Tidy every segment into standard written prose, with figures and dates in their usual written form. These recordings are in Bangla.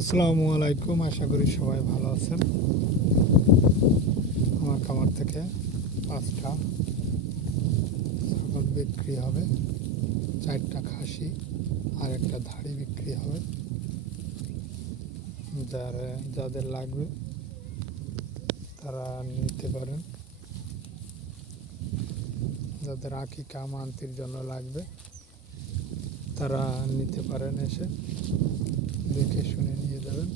আসসালামু আলাইকুম, আশা করি সবাই ভালো আছেন। আমার খামার থেকে 5টা ছাগল বিক্রি হবে, 4টা খাসি আর একটা ধাড়ি বিক্রি হবে। যাদের লাগবে তারা নিতে পারেন। যাদের আকিকা মান্তির জন্য লাগবে তারা নিতে পারেন, এসে দেখে শুনে নিয়ে যাবেন।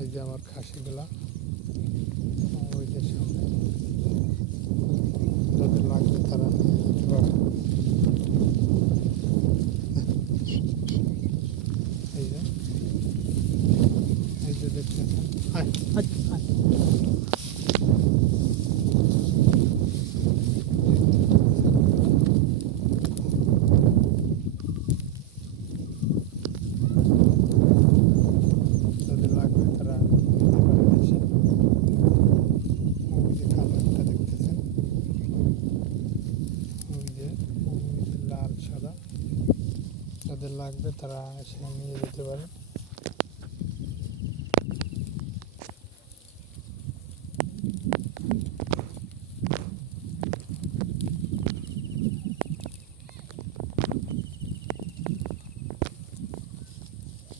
এই যে আমার খাসিগুলা, ওই যে সামনে, যাদের লাগবে তারা নিয়ে যেতে পারেন। এই যে দেখতেছেন, যাদের লাগবে তারা নিতে পারেন এসে। ওই যে কালো একটা দেখতেছেন, ওই যে লাল সাদা, যাদের লাগবে তারা এসে নিয়ে যেতে পারেন।